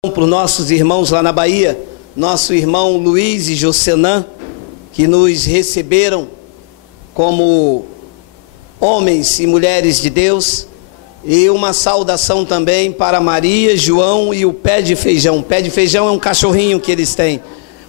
Para os nossos irmãos lá na Bahia, nosso irmão Luiz e Jocenã, que nos receberam como homens e mulheres de Deus, e uma saudação também para Maria, João e o Pé de Feijão. Pé de Feijão é um cachorrinho que eles têm.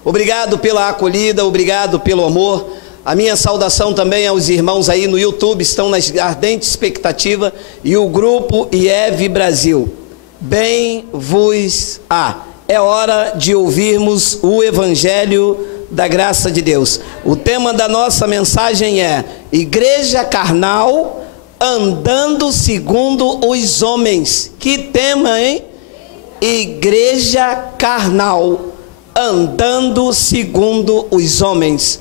Obrigado pela acolhida, obrigado pelo amor. A minha saudação também aos irmãos aí no YouTube, estão na ardente expectativa, e o grupo IEV Brasil. Bem-vos-á. É hora de ouvirmos o Evangelho da graça de Deus. O tema da nossa mensagem é Igreja Carnal andando segundo os homens. Que tema, hein? Igreja Carnal andando segundo os homens.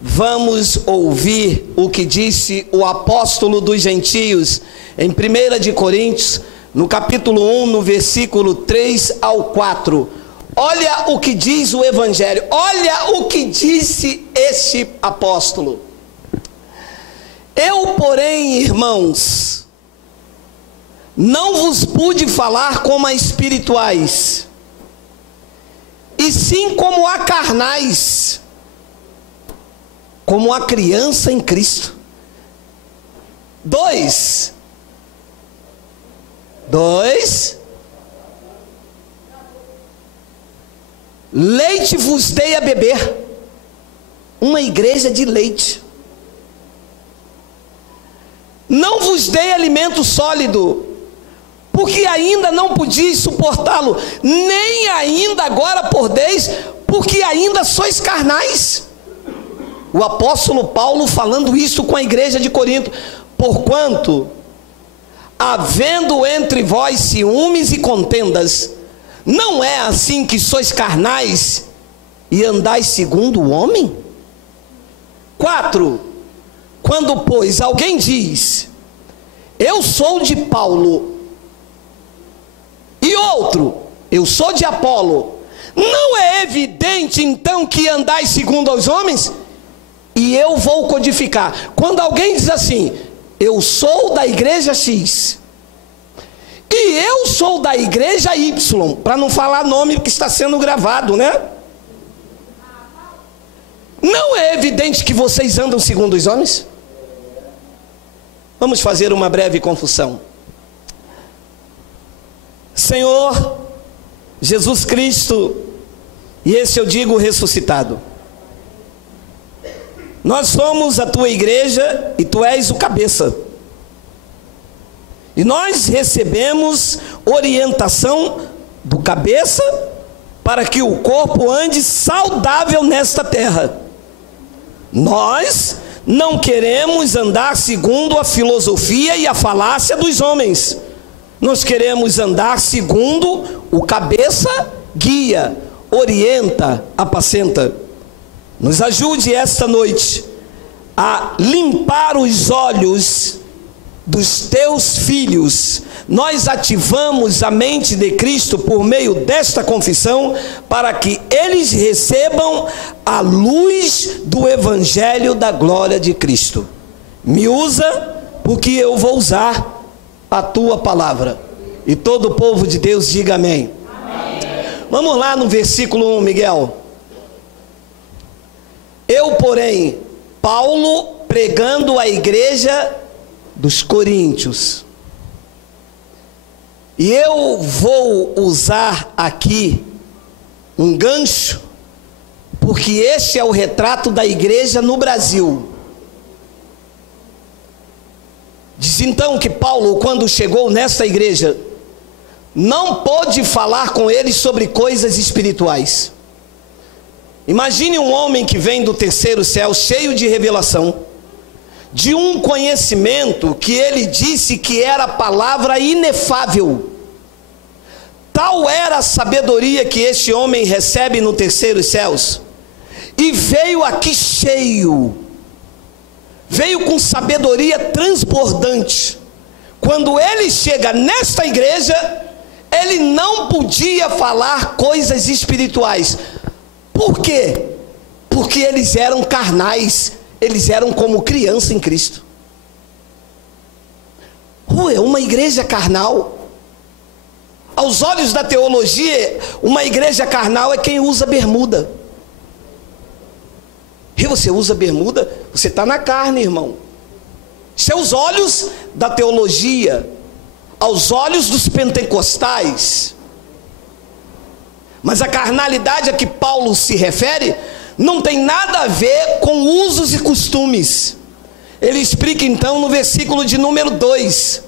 Vamos ouvir o que disse o apóstolo dos gentios em 1 de Coríntios, no capítulo 1, no versículo 3 ao 4. Olha o que diz o Evangelho, olha o que disse este apóstolo. Eu, porém, irmãos, não vos pude falar como a espirituais, e sim como a carnais, como a criança em Cristo. 2. Leite vos dei a beber. Uma igreja de leite. Não vos dei alimento sólido, porque ainda não podíeis suportá-lo, nem ainda agora podeis, porque ainda sois carnais. O apóstolo Paulo falando isso com a igreja de Corinto. Porquanto, havendo entre vós ciúmes e contendas, não é assim que sois carnais e andais segundo o homem? 4. Quando, pois, alguém diz, eu sou de Paulo, e outro, eu sou de Apolo, não é evidente então que andais segundo aos homens? E eu vou codificar. Quando alguém diz assim, eu sou da igreja X, e eu sou da igreja Y, para não falar nome que está sendo gravado, né? Não é evidente que vocês andam segundo os homens? Vamos fazer uma breve confusão. Senhor Jesus Cristo, e esse eu digo ressuscitado, nós somos a tua igreja e tu és o cabeça. E nós recebemos orientação do cabeça para que o corpo ande saudável nesta terra. Nós não queremos andar segundo a filosofia e a falácia dos homens. Nós queremos andar segundo o cabeça, guia, orienta, apacenta. Nos ajude esta noite a limpar os olhos dos teus filhos. Nós ativamos a mente de Cristo por meio desta confissão, para que eles recebam a luz do Evangelho da glória de Cristo. Me usa, porque eu vou usar a tua palavra. E todo o povo de Deus diga amém. Amém. Vamos lá no versículo 1, Miguel. Eu, porém, Paulo, pregando a igreja dos Coríntios. E eu vou usar aqui um gancho, porque este é o retrato da igreja no Brasil. Diz então que Paulo, quando chegou nesta igreja, não pôde falar com eles sobre coisas espirituais. Imagine um homem que vem do terceiro céu, cheio de revelação, de um conhecimento que ele disse que era a palavra inefável. Tal era a sabedoria que este homem recebe no terceiro céus, e veio aqui cheio, veio com sabedoria transbordante. Quando ele chega nesta igreja, ele não podia falar coisas espirituais. Por quê? Porque eles eram carnais, eles eram como criança em Cristo. É uma igreja carnal. aos olhos da teologia, uma igreja carnal é quem usa bermuda. E você usa bermuda, você está na carne, irmão. Seus olhos da teologia, aos olhos dos pentecostais. Mas a carnalidade a que Paulo se refere não tem nada a ver com usos e costumes. Ele explica então no versículo de número 2: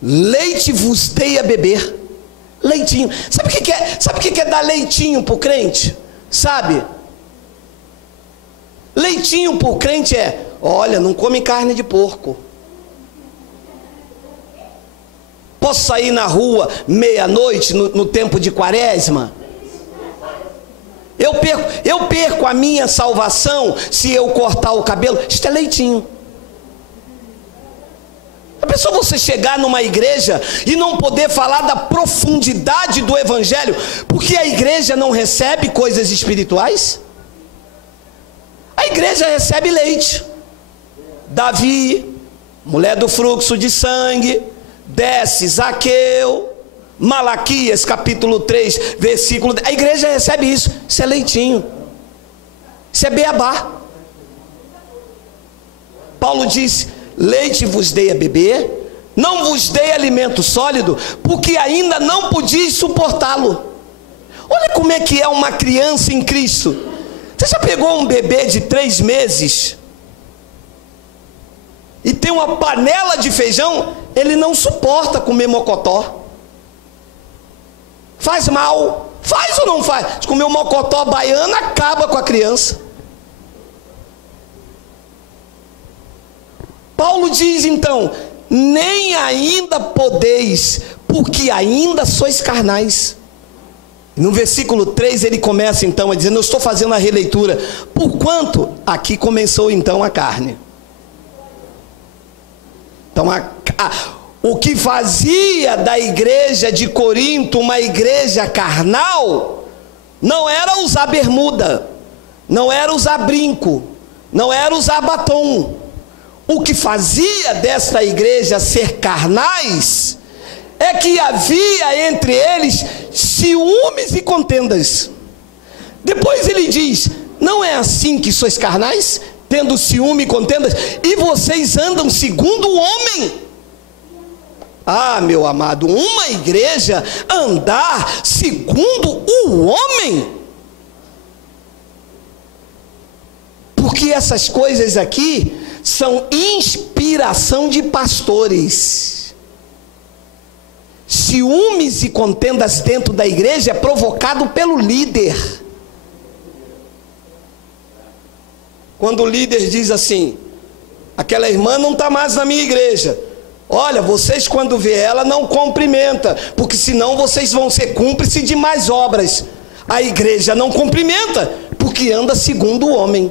leite vos dei a beber. Leitinho. Sabe o que é? Sabe o que é dar leitinho para o crente? Sabe? Leitinho para o crente é: olha, não come carne de porco. Posso sair na rua meia-noite no tempo de quaresma? Eu perco a minha salvação se eu cortar o cabelo? Isto é leitinho. A pessoa, você chegar numa igreja e não poder falar da profundidade do evangelho, porque a igreja não recebe coisas espirituais? A igreja recebe leite. Davi, mulher do fluxo de sangue, desce Zaqueu, Malaquias capítulo 3, versículo 10. A igreja recebe isso. Isso é leitinho. Isso é beabá. Paulo disse: leite vos dei a beber, não vos dei alimento sólido, porque ainda não podias suportá-lo. Olha como é que é uma criança em Cristo. Você já pegou um bebê de 3 meses e tem uma panela de feijão? Ele não suporta comer mocotó. Faz mal. Faz ou não faz? De comer o mocotó baiano acaba com a criança. Paulo diz então: nem ainda podeis, porque ainda sois carnais. No versículo 3 ele começa então a dizer, eu estou fazendo a releitura, porquanto aqui começou então a carne. Então o que fazia da igreja de Corinto uma igreja carnal, não era usar bermuda, não era usar brinco, não era usar batom. O que fazia desta igreja ser carnais é que havia entre eles ciúmes e contendas. Depois ele diz: não é assim que sois carnais, tendo ciúme e contendas, e vocês andam segundo o homem. Ah, meu amado, uma igreja andar segundo o homem? Porque essas coisas aqui são inspiração de pastores. Ciúmes e contendas dentro da igreja é provocado pelo líder. Quando o líder diz assim: aquela irmã não está mais na minha igreja, olha, vocês quando vê ela não cumprimenta, porque senão vocês vão ser cúmplices de mais obras. A igreja não cumprimenta, porque anda segundo o homem,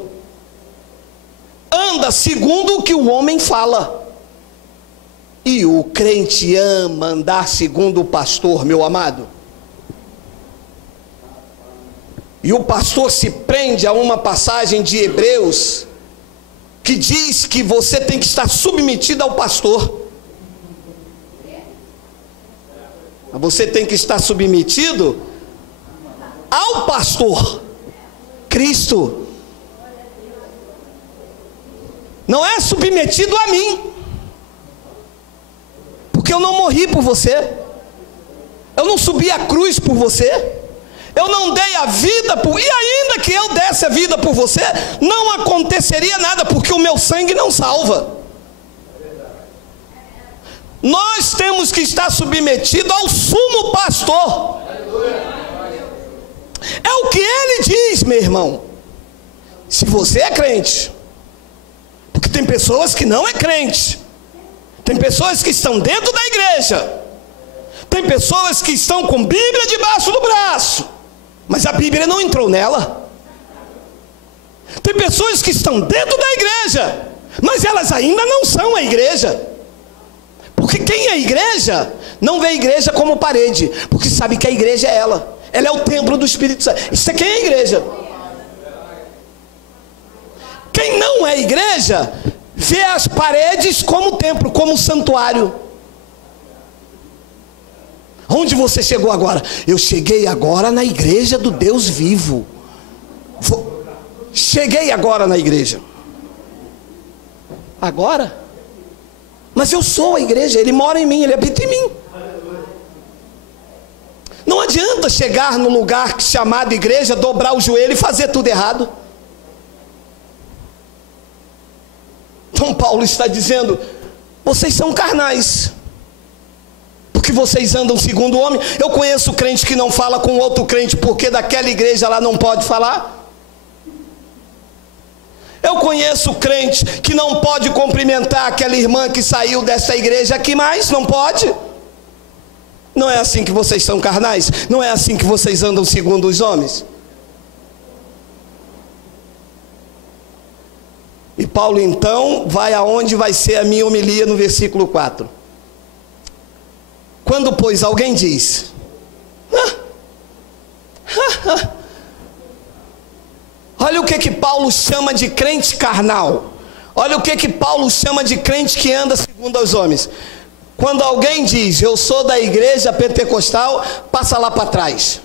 anda segundo o que o homem fala. E o crente ama andar segundo o pastor, meu amado. E o pastor se prende a uma passagem de Hebreus, que diz que você tem que estar submetido ao pastor. Você tem que estar submetido ao pastor, Cristo. Não é submetido a mim, porque eu não morri por você, eu não subi a cruz por você, eu não dei a vida por... E ainda que eu desse a vida por você, não aconteceria nada, porque o meu sangue não salva. Nós temos que estar submetidos ao sumo pastor. É o que ele diz, meu irmão. Se você é crente, porque tem pessoas que não é crente, tem pessoas que estão dentro da igreja, tem pessoas que estão com Bíblia debaixo do braço, mas a Bíblia não entrou nela. Tem pessoas que estão dentro da igreja, mas elas ainda não são a igreja. Porque quem é igreja, não vê a igreja como parede, porque sabe que a igreja é ela é o templo do Espírito Santo. Isso é quem é a igreja. Quem não é igreja, vê as paredes como templo, como santuário. Onde você chegou agora? Eu cheguei agora na igreja do Deus vivo. Cheguei agora na igreja. Agora? Mas eu sou a igreja, Ele mora em mim, Ele habita em mim. Não adianta chegar no lugar chamado igreja, dobrar o joelho e fazer tudo errado. Então Paulo está dizendo: vocês são carnais, porque vocês andam segundo o homem. Eu conheço crente que não fala com outro crente porque daquela igreja lá não pode falar. Eu conheço crente que não pode cumprimentar aquela irmã que saiu dessa igreja aqui mais, não pode. Não é assim que vocês são carnais? Não é assim que vocês andam segundo os homens? E Paulo então vai aonde vai ser a minha homilia no versículo 4. Quando, pois, alguém diz: olha o que Paulo chama de crente carnal. Olha o que Paulo chama de crente que anda segundo os homens. Quando alguém diz: eu sou da igreja pentecostal, passa lá para trás.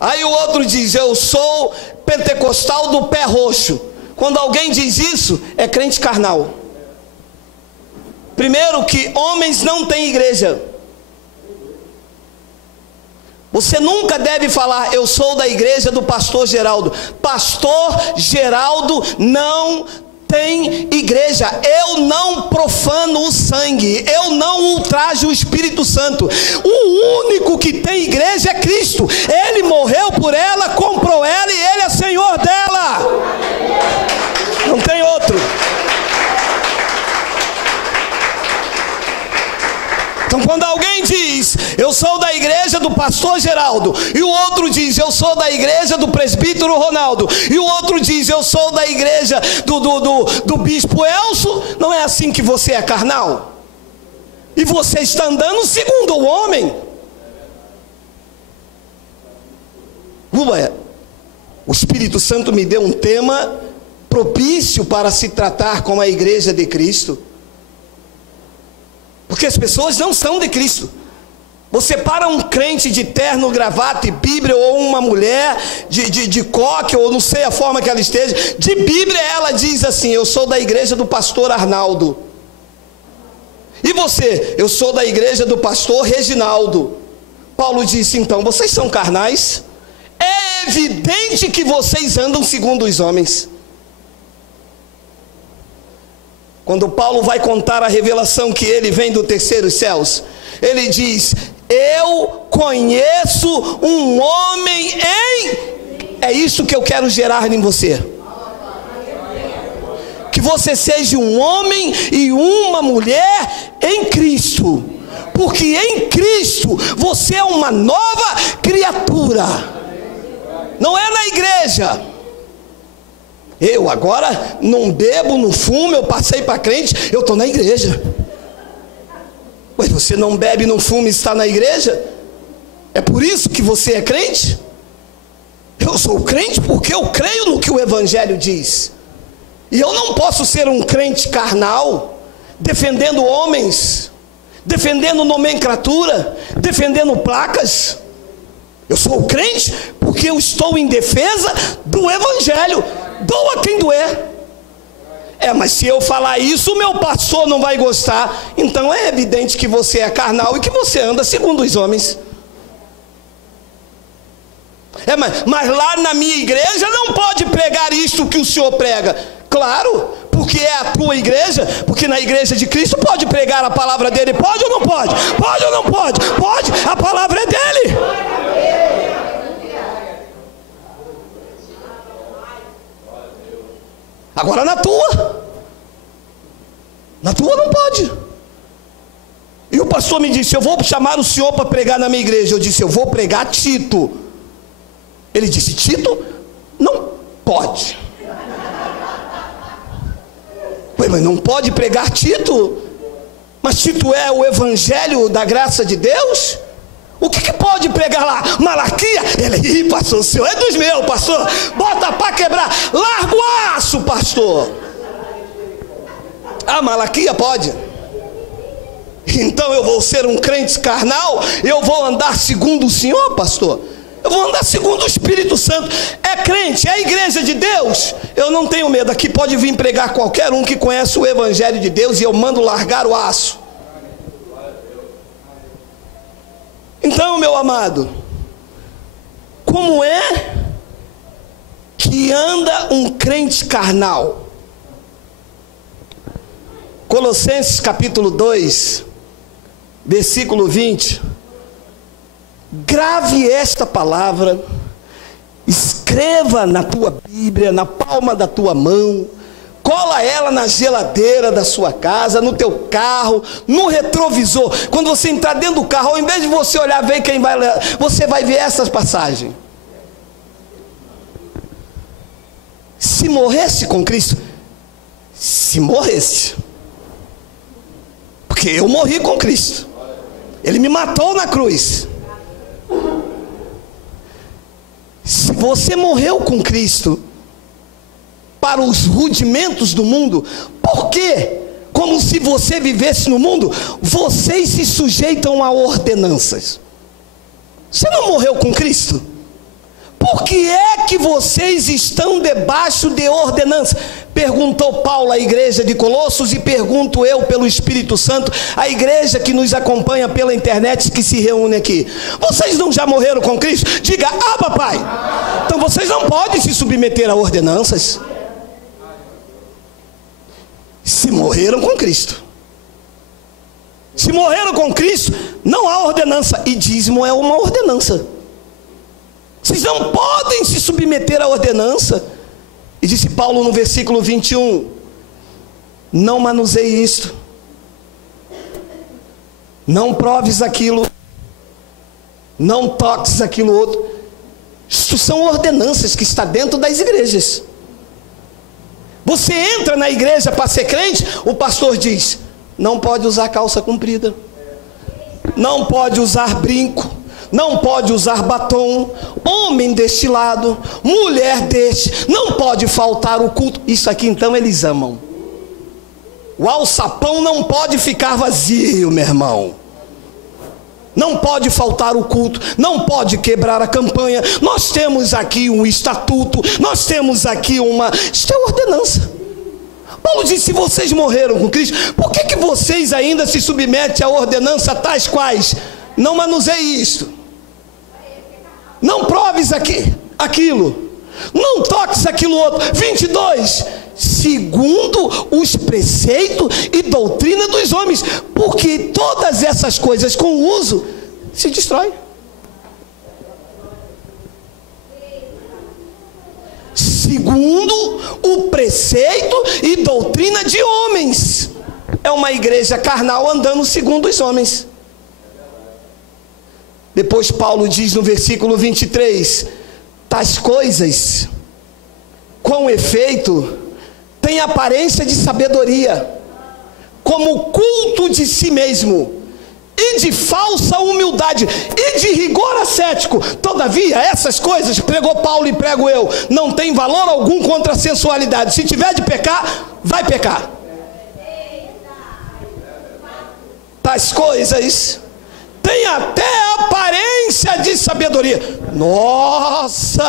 Aí o outro diz: eu sou pentecostal do pé roxo. Quando alguém diz isso, é crente carnal. Primeiro que homens não têm igreja. Você nunca deve falar: eu sou da igreja do pastor Geraldo. Pastor Geraldo não tem igreja. Eu não profano o sangue, eu não ultrajo o Espírito Santo. O único que tem igreja é Cristo. Ele morreu por ela, comprou ela e Ele é Senhor dela. Não tem outro. Então quando alguém diz: eu sou da igreja do pastor Geraldo, e o outro diz: eu sou da igreja do presbítero Ronaldo, e o outro diz: eu sou da igreja do bispo Elso, não é assim que você é carnal? E você está andando segundo o homem. O Espírito Santo me deu um tema propício para se tratar com a igreja de Cristo. Porque as pessoas não são de Cristo. Você para um crente de terno, gravata e Bíblia, ou uma mulher de coque, ou não sei a forma que ela esteja, de Bíblia ela diz assim: eu sou da igreja do pastor Arnaldo. E você? Eu sou da igreja do pastor Reginaldo. Paulo disse: então, vocês são carnais. É evidente que vocês andam segundo os homens. Quando Paulo vai contar a revelação que ele vem do terceiro céus, ele diz: eu conheço um homem em... É isso que eu quero gerar em você. Que você seja um homem e uma mulher em Cristo. Porque em Cristo você é uma nova criatura. Não é na igreja. Eu agora não bebo, não fumo, eu passei para crente, eu estou na igreja. Mas você não bebe, não fuma e está na igreja? É por isso que você é crente? Eu sou crente porque eu creio no que o Evangelho diz. E eu não posso ser um crente carnal, defendendo homens, defendendo nomenclatura, defendendo placas. Eu sou crente porque eu estou em defesa do Evangelho. Doa quem doer. Mas se eu falar isso, o meu pastor não vai gostar. Então é evidente que você é carnal e que você anda segundo os homens. Mas lá na minha igreja não pode pregar isto que o senhor prega. Claro, porque é a tua igreja. Porque na igreja de Cristo pode pregar a palavra dele. Pode ou não pode? Pode ou não pode? Pode, a palavra é dele. Agora na tua não pode. E o pastor me disse: eu vou chamar o senhor para pregar na minha igreja. Eu disse: eu vou pregar Tito. Ele disse: Tito? Não pode. Mas não pode pregar Tito? Mas Tito é o evangelho da graça de Deus? O que pode pregar lá? Malaquia? Ele: pastor, o senhor é dos meus, pastor. Bota para quebrar. Larga o aço, pastor. Malaquia pode. Então eu vou ser um crente carnal? Eu vou andar segundo o Senhor, pastor? Eu vou andar segundo o Espírito Santo. É crente, é a igreja de Deus. Eu não tenho medo. Aqui pode vir pregar qualquer um que conhece o Evangelho de Deus, e eu mando largar o aço. Então, meu amado, como é que anda um crente carnal? Colossenses capítulo 2, versículo 20. Grave esta palavra, escreva na tua Bíblia, na palma da tua mão, cola ela na geladeira da sua casa, no teu carro, no retrovisor. Quando você entrar dentro do carro, ao invés de você olhar, ver quem vai ler, você vai ver essas passagens. Se morresse com Cristo, se morresse, porque eu morri com Cristo, Ele me matou na cruz. Se você morreu com Cristo para os rudimentos do mundo, por quê? Como se você vivesse no mundo, vocês se sujeitam a ordenanças. Você não morreu com Cristo? Por que é que vocês estão debaixo de ordenança? Perguntou Paulo à igreja de Colossos, e pergunto eu pelo Espírito Santo, a igreja que nos acompanha pela internet, que se reúne aqui. Vocês não já morreram com Cristo? Diga, papai. Então vocês não podem se submeter a ordenanças. Se morreram com Cristo. Se morreram com Cristo, não há ordenança. E dízimo é uma ordenança. Vocês não podem se submeter à ordenança. E disse Paulo no versículo 21, não manuseie isto, não proves aquilo, não toques aquilo outro. Isto são ordenanças que está dentro das igrejas. Você entra na igreja para ser crente, o pastor diz, não pode usar calça comprida, não pode usar brinco, não pode usar batom, homem deste lado, mulher deste, não pode faltar o culto. Isso aqui então eles amam. O alçapão não pode ficar vazio, meu irmão. Não pode faltar o culto, não pode quebrar a campanha. Nós temos aqui um estatuto, nós temos aqui uma... Isto é ordenança. Paulo disse, se vocês morreram com Cristo, por que vocês ainda se submetem a ordenança tais quais? Não manuseie isto, não proves aquilo, não toques aquilo outro. 22, segundo os preceitos e doutrina dos homens, porque todas essas coisas com o uso se destrói. Segundo o preceito e doutrina de homens. É uma igreja carnal andando segundo os homens. Depois Paulo diz no versículo 23, tais coisas, com efeito, têm aparência de sabedoria, como culto de si mesmo, e de falsa humildade, e de rigor ascético. Todavia, essas coisas, pregou Paulo e prego eu, não tem valor algum contra a sensualidade. Se tiver de pecar, vai pecar. Tais coisas tem até aparência de sabedoria. Nossa,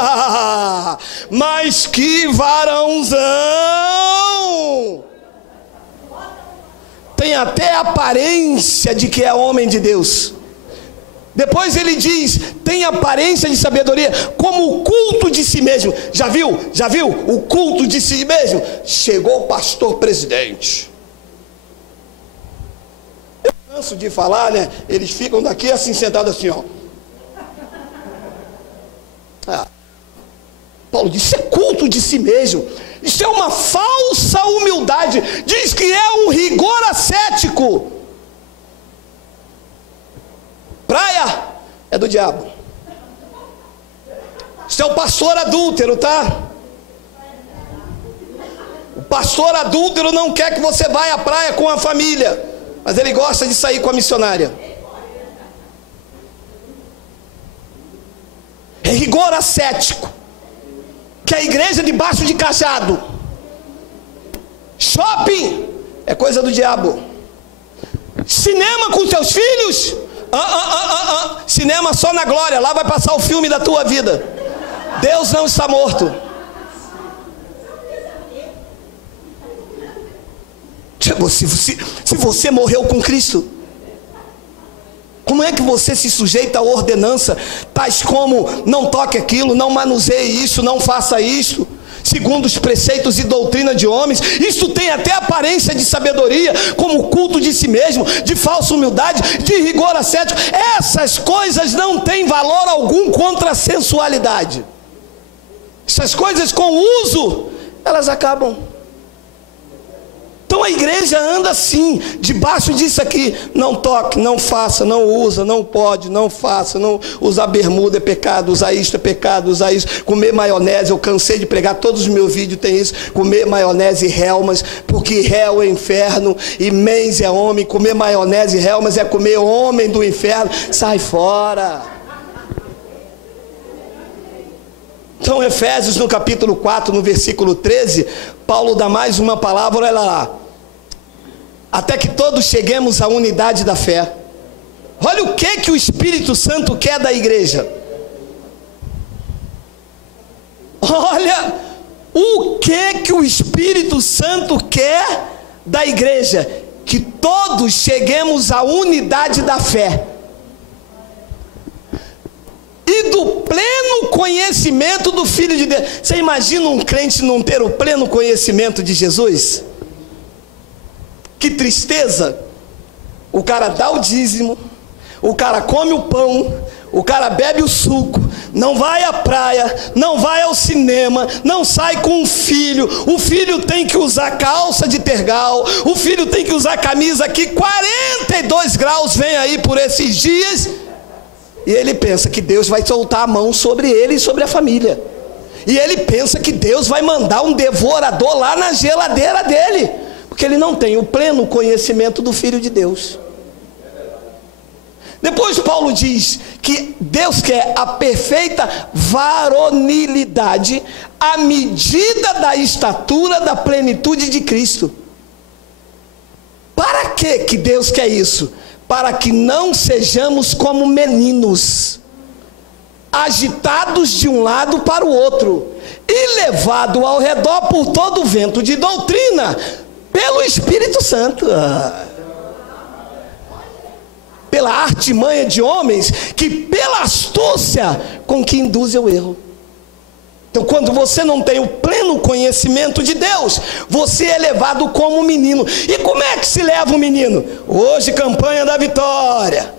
mas que varãozão! Tem até aparência de que é homem de Deus. Depois ele diz, tem aparência de sabedoria, como o culto de si mesmo. Já viu o culto de si mesmo? Chegou o pastor presidente. De falar, né? Eles ficam daqui assim, sentados assim, ó. Paulo diz, isso é culto de si mesmo. Isso é uma falsa humildade. Diz que é um rigor ascético. Praia é do diabo. Isso é o pastor adúltero, tá? O pastor adúltero não quer que você vá à praia com a família, mas ele gosta de sair com a missionária. É rigor ascético, que a igreja debaixo de cajado. Shopping é coisa do diabo. Cinema com teus filhos? Cinema só na glória, lá vai passar o filme da tua vida. Deus não está morto. Se você morreu com Cristo, como é que você se sujeita a ordenança, tais como não toque aquilo, não manuseie isso, não faça isto, segundo os preceitos e doutrina de homens? Isso tem até aparência de sabedoria, como culto de si mesmo, de falsa humildade, de rigor ascético. Essas coisas não têm valor algum contra a sensualidade. Essas coisas com uso, elas acabam. Então a igreja anda assim, debaixo disso aqui: não toque, não faça, não usa, não pode, não faça, não usar bermuda é pecado, usar isto é pecado, usar isso, comer maionese, eu cansei de pregar, todos os meus vídeos tem isso, comer maionese e relmas, porque réu é inferno e mens é homem, comer maionese e relmas é comer homem do inferno, sai fora. Então Efésios no capítulo 4, no versículo 13, Paulo dá mais uma palavra, olha lá: até que todos cheguemos à unidade da fé. Olha o que o Espírito Santo quer da igreja. Olha o que o Espírito Santo quer da igreja: que todos cheguemos à unidade da fé e do pleno conhecimento do Filho de Deus. Você imagina um crente não ter o pleno conhecimento de Jesus? Que tristeza! O cara dá o dízimo, o cara come o pão, o cara bebe o suco, não vai à praia, não vai ao cinema, não sai com o filho tem que usar calça de tergal, o filho tem que usar camisa que 42 graus vem aí por esses dias. E ele pensa que Deus vai soltar a mão sobre ele e sobre a família. E ele pensa que Deus vai mandar um devorador lá na geladeira dele, porque ele não tem o pleno conhecimento do Filho de Deus. Depois Paulo diz que Deus quer a perfeita varonilidade, à medida da estatura da plenitude de Cristo. Para que Deus quer isso? Para que não sejamos como meninos, agitados de um lado para o outro, e levados ao redor por todo o vento de doutrina, pelo Espírito Santo, pela artimanha de homens, que pela astúcia com que induzem o erro. Então, quando você não tem o pleno conhecimento de Deus, você é levado como menino. E como é que se leva um menino? Hoje, campanha da vitória.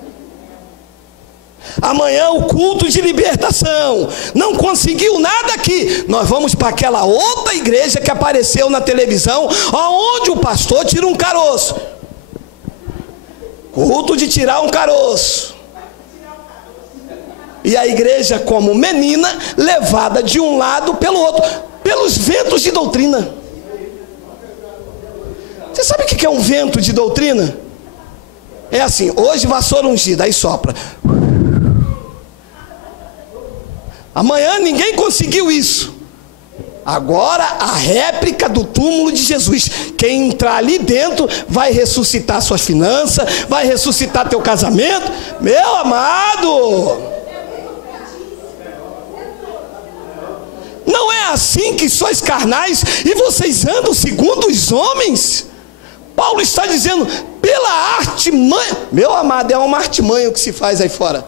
Amanhã, o culto de libertação. Não conseguiu nada aqui, nós vamos para aquela outra igreja que apareceu na televisão, onde o pastor tira um caroço. Culto de tirar um caroço. E a igreja como menina, levada de um lado pelo outro, pelos ventos de doutrina. Você sabe o que é um vento de doutrina? É assim: hoje vassoura ungida, aí sopra. Amanhã ninguém conseguiu isso. Agora a réplica do túmulo de Jesus. Quem entrar ali dentro vai ressuscitar suas finanças, vai ressuscitar teu casamento. Meu amado, não é assim que sois carnais e vocês andam segundo os homens? Paulo está dizendo, pela artimanha. Meu amado, é uma artimanha o que se faz aí fora.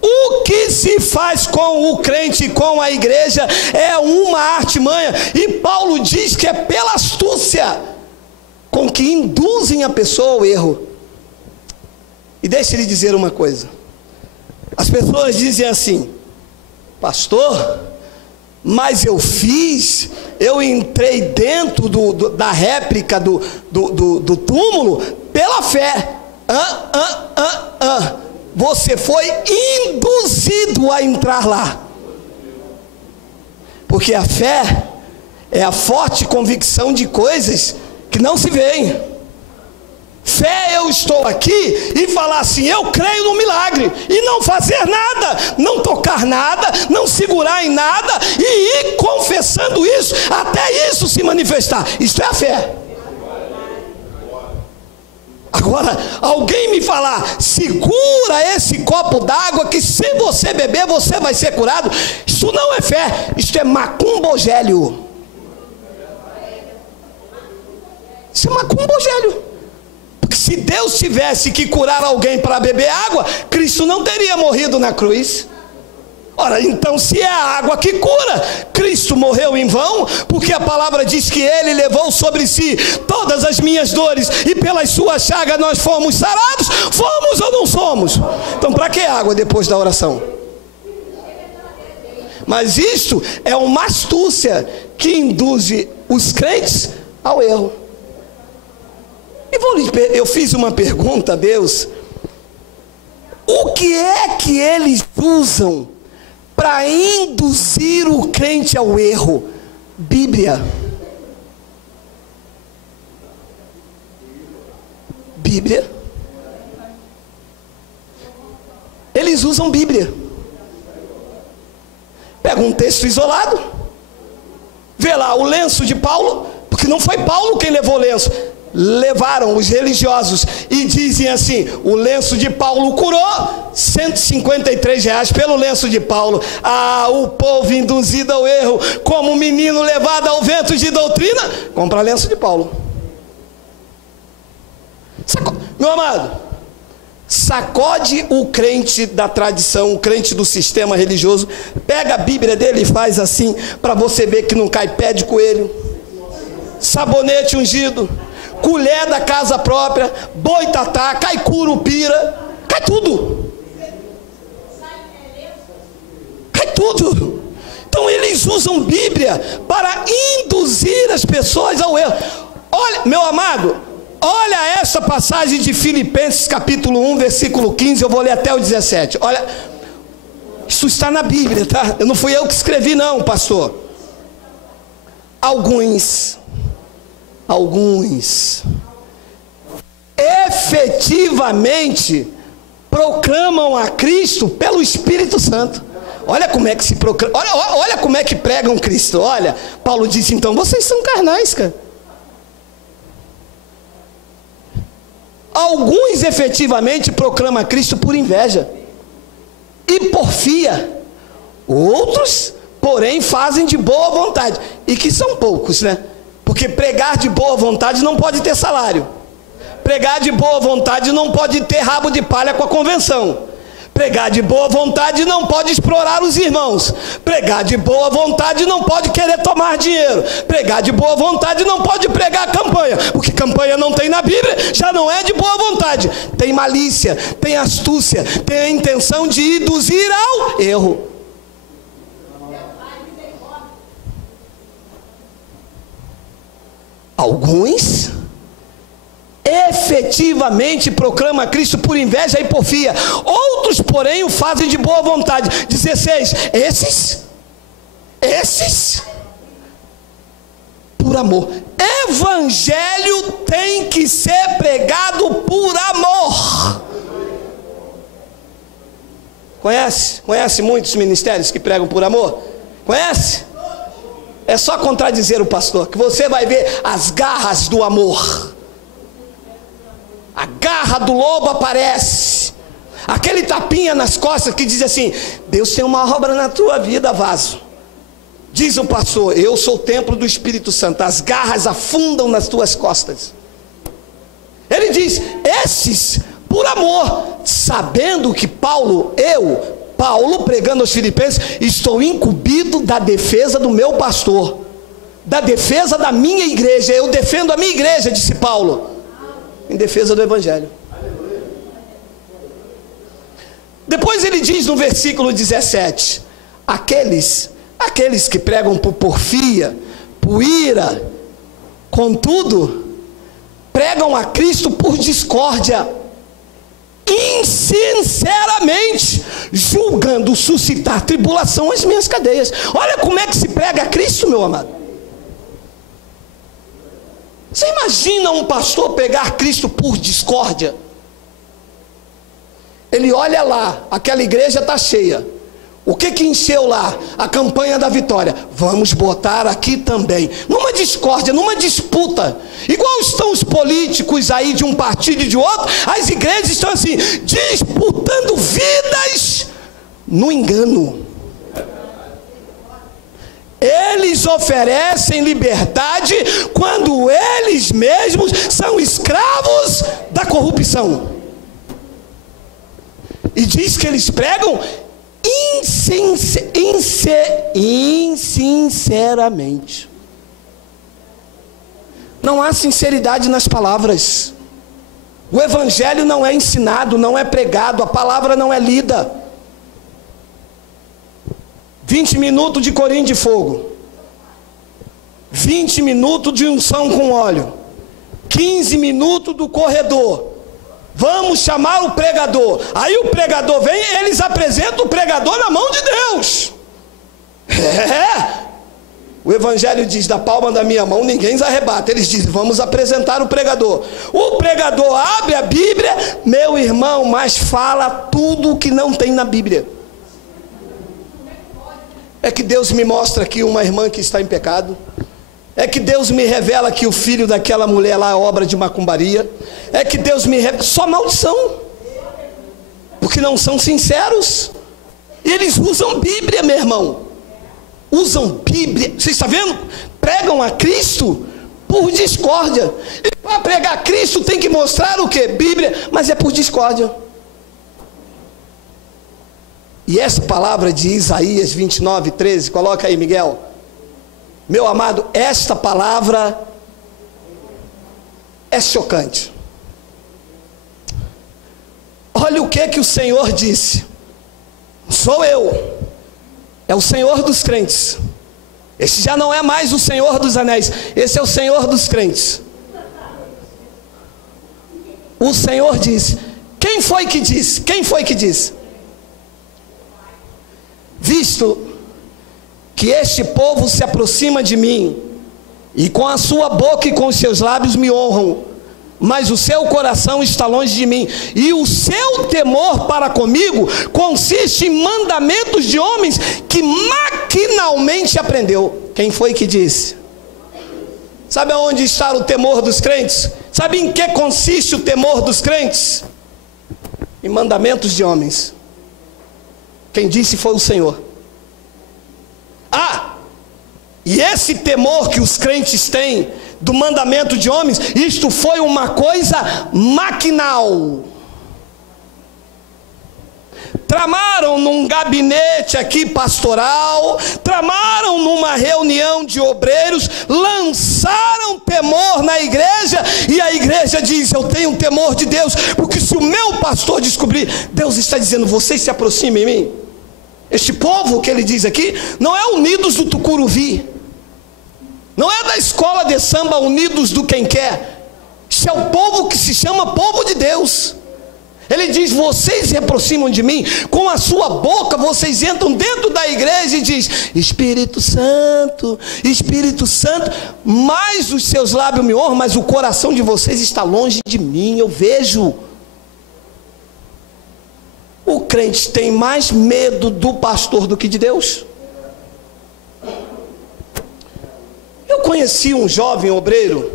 O que se faz com o crente, com a igreja, é uma artimanha. E Paulo diz que é pela astúcia com que induzem a pessoa ao erro. E deixe ele dizer uma coisa. As pessoas dizem assim: pastor, mas eu entrei dentro da réplica do túmulo pela fé. Você foi induzido a entrar lá. Porque a fé é a forte convicção de coisas que não se veem. Fé, eu estou aqui e falar assim: eu creio no milagre, e não fazer nada, não tocar nada, não segurar em nada, e ir confessando isso, até isso se manifestar. Isto é a fé. Agora, alguém me falar, segura esse copo d'água que se você beber, você vai ser curado. Isso não é fé, isso é macumbogélio. Isso é macumbogélio. Porque se Deus tivesse que curar alguém para beber água, Cristo não teria morrido na cruz. Ora, então se é a água que cura, Cristo morreu em vão, porque a palavra diz que Ele levou sobre si todas as minhas dores, e pelas suas chagas nós fomos sarados. Fomos ou não somos? Então para que água depois da oração? Mas isto é uma astúcia que induz os crentes ao erro. E eu fiz uma pergunta a Deus: o que é que eles usam para induzir o crente ao erro? Bíblia. Bíblia. Eles usam Bíblia. Pega um texto isolado, vê lá o lenço de Paulo, porque não foi Paulo quem levou o lenço. Levaram os religiosos e dizem assim: o lenço de Paulo curou, R$153 pelo lenço de Paulo. Ah, o povo induzido ao erro, como menino levado ao vento de doutrina, compra lenço de Paulo. Meu amado, sacode o crente da tradição, o crente do sistema religioso, pega a Bíblia dele e faz assim, para você ver que não cai pé de coelho, sabonete ungido, colher da casa própria, boitatá, cai curupira, cai tudo. Cai tudo. Então eles usam Bíblia para induzir as pessoas ao erro. Olha, meu amado, olha essa passagem de Filipenses capítulo 1, versículo 15, eu vou ler até o 17. Olha, isso está na Bíblia, tá? Não fui eu que escrevi não, pastor. Alguns efetivamente proclamam a Cristo pelo Espírito Santo. Olha como é que se proclama, olha como é que pregam Cristo. Olha, Paulo disse: então vocês são carnais, cara. Alguns efetivamente proclamam a Cristo por inveja e porfia. Outros, porém, fazem de boa vontade, e que são poucos, né? Porque pregar de boa vontade não pode ter salário. Pregar de boa vontade não pode ter rabo de palha com a convenção. Pregar de boa vontade não pode explorar os irmãos. Pregar de boa vontade não pode querer tomar dinheiro. Pregar de boa vontade não pode pregar campanha, porque campanha não tem na Bíblia, já não é de boa vontade. Tem malícia, tem astúcia, tem a intenção de induzir ao erro. Alguns efetivamente proclamam a Cristo por inveja e porfia. Outros, porém, o fazem de boa vontade. 16. Esses por amor. Evangelho tem que ser pregado por amor. Conhece muitos ministérios que pregam por amor? Conhece? É só contradizer o pastor, que você vai ver as garras do amor. A garra do lobo aparece. Aquele tapinha nas costas que diz assim: Deus tem uma obra na tua vida, vaso. Diz o pastor: eu sou o templo do Espírito Santo. As garras afundam nas tuas costas. Ele diz: esses por amor, sabendo que Paulo, pregando aos filipenses, estou incumbido da defesa do meu pastor, da defesa da minha igreja. Eu defendo a minha igreja, disse Paulo, em defesa do Evangelho. Depois ele diz no versículo 17: aqueles que pregam por porfia, por ira, contudo, pregam a Cristo por discórdia, insinceramente, julgando suscitar tribulação às minhas cadeias. Olha como é que se prega a Cristo, meu amado. Você imagina um pastor pegar Cristo por discórdia? Ele olha lá, aquela igreja está cheia, O que encheu lá? A campanha da vitória. Vamos botar aqui também. Numa discórdia, numa disputa. Igual estão os políticos aí de um partido e de outro. As igrejas estão assim, disputando vidas no engano. Eles oferecem liberdade quando eles mesmos são escravos da corrupção. E diz que eles pregam insinceramente. Não há sinceridade nas palavras. O evangelho não é ensinado, não é pregado, a palavra não é lida. 20 minutos de corim de fogo, 20 minutos de unção com óleo, 15 minutos do corredor. Vamos chamar o pregador. Aí o pregador vem, eles apresentam o pregador na mão de Deus. O evangelho diz: da palma da minha mão ninguém os arrebata. Eles dizem: vamos apresentar o pregador. O pregador abre a Bíblia, meu irmão, mas fala tudo o que não tem na Bíblia. É que Deus me mostra aqui uma irmã que está em pecado. É que Deus me revela que o filho daquela mulher lá é obra de macumbaria. É que Deus me revela, só maldição, porque não são sinceros. E eles usam Bíblia, meu irmão. Usam Bíblia, você está vendo? Pregam a Cristo por discórdia. E para pregar Cristo tem que mostrar o que? Bíblia, mas é por discórdia. E essa palavra de Isaías 29:13, coloca aí, Miguel. Meu amado, esta palavra é chocante. Olha o que o Senhor disse. Sou eu, é o Senhor dos crentes. Esse já não é mais o Senhor dos anéis, esse é o Senhor dos crentes. O Senhor disse. Quem foi que disse? Quem foi que disse? Visto que este povo se aproxima de mim, e com a sua boca e com os seus lábios me honram, mas o seu coração está longe de mim, e o seu temor para comigo consiste em mandamentos de homens que maquinalmente aprendeu. Quem foi que disse? Sabe aonde está o temor dos crentes? Sabe em que consiste o temor dos crentes? Em mandamentos de homens. Quem disse foi o Senhor. E esse temor que os crentes têm do mandamento de homens, isto foi uma coisa maquinal. Tramaram num gabinete aqui pastoral, tramaram numa reunião de obreiros, lançaram temor na igreja, e a igreja diz: eu tenho temor de Deus, porque se o meu pastor descobrir, Deus está dizendo: vocês se aproximem de mim. Este povo que ele diz aqui, não é Unidos do Tucuruvi, não é da escola de samba Unidos do Quem Quer. Isso é o povo que se chama povo de Deus. Ele diz: vocês se aproximam de mim, com a sua boca vocês entram dentro da igreja e diz: Espírito Santo, Espírito Santo, mas os seus lábios me honram, mas o coração de vocês está longe de mim. Eu vejo. O crente tem mais medo do pastor do que de Deus. Eu conheci um jovem obreiro,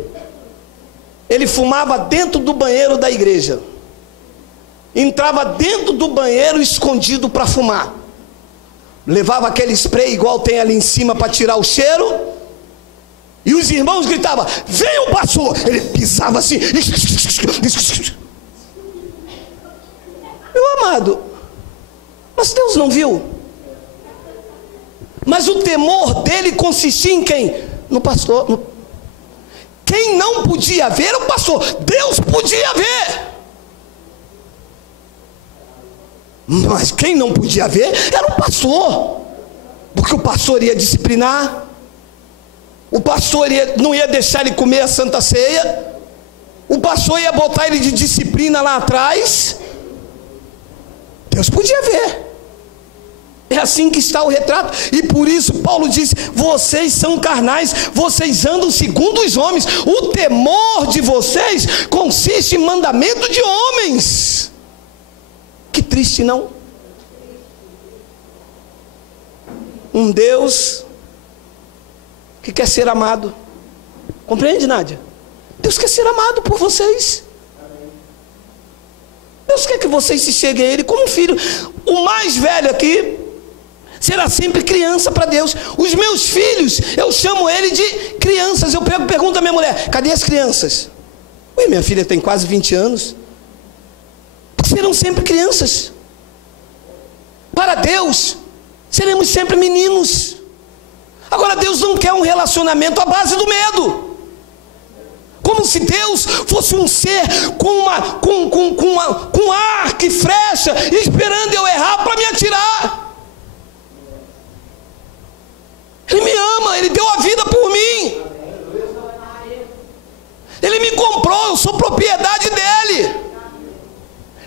ele fumava dentro do banheiro da igreja, entrava dentro do banheiro escondido para fumar, levava aquele spray igual tem ali em cima para tirar o cheiro, e os irmãos gritavam: vem o pastor! Ele pisava assim. Meu amado, mas Deus não viu? Mas o temor dele consistia em quem? No pastor. Quem não podia ver era o pastor. Deus podia ver, mas quem não podia ver era o pastor, porque o pastor ia disciplinar, o pastor não ia deixar ele comer a Santa Ceia, o pastor ia botar ele de disciplina lá atrás. Deus podia ver. É assim que está o retrato. E por isso Paulo diz: vocês são carnais, vocês andam segundo os homens. O temor de vocês consiste em mandamento de homens. Que triste, não? um Deus que quer ser amado. Compreende, Nádia? Deus quer ser amado por vocês. Deus quer que vocês se cheguem a Ele como um filho. O mais velho aqui será sempre criança para Deus. Os meus filhos, eu chamo ele de crianças. Eu pergunto à minha mulher: cadê as crianças? Ui, minha filha tem quase 20 anos. Serão sempre crianças. Para Deus, seremos sempre meninos. Agora, Deus não quer um relacionamento à base do medo. Como se Deus fosse um ser com ar que frecha, esperando eu errar para me atirar. Ele me ama, Ele deu a vida por mim. Ele me comprou, eu sou propriedade dEle.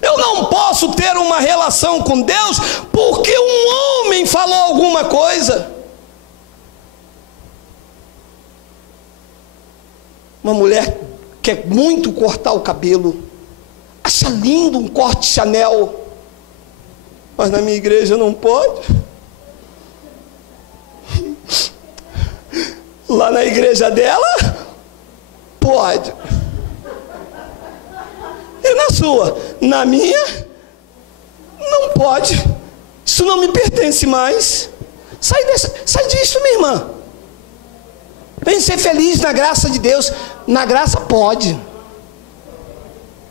Eu não posso ter uma relação com Deus porque um homem falou alguma coisa. Uma mulher quer muito cortar o cabelo, acha lindo um corte Chanel, mas na minha igreja não pode. Lá na igreja dela, pode. E na sua? Na minha, não pode. Isso não me pertence mais. Sai disso, minha irmã. Vem ser feliz na graça de Deus. Na graça pode.